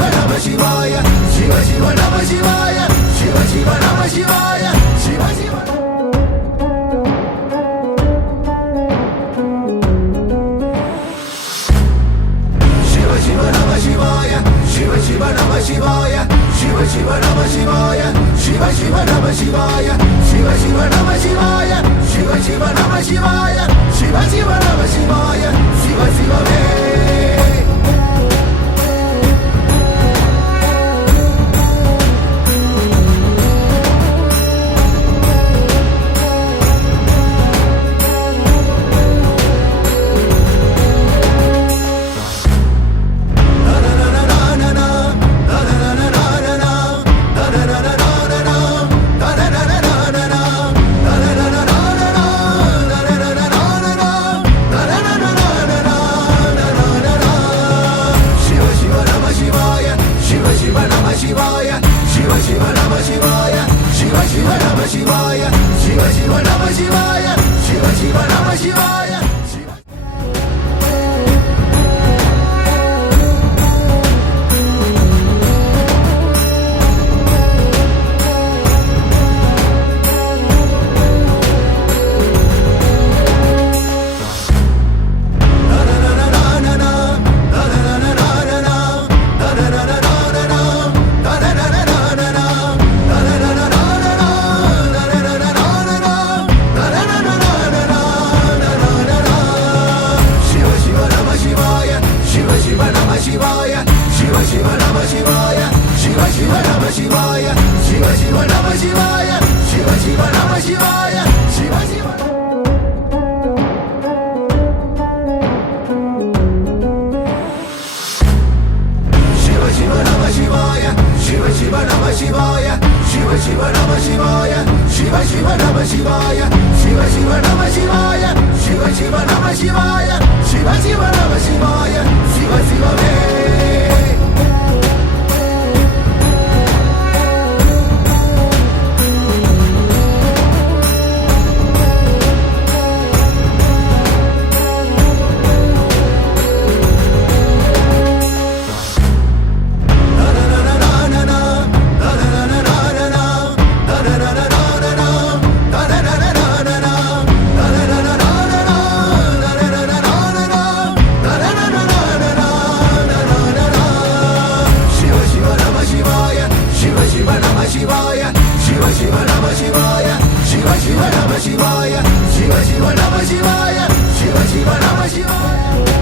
சிவ நம சிவாய சிவ சிவ நம சிவாய சிவ சிவ நம சிவாய சிவ சிவ சிவ நம சிவாய சிவ சிவ நம சிவாய சிவ சிவ நம சிவாய சிவ சிவ நம சிவாய சிவ சிவ நம சிவாய சிவ சிவ நம சிவாய சிவ சிவ நம சிவாய சிவ சிவமே சிவ சிவ நம சிவாய சிவ சிவ நம சிவாய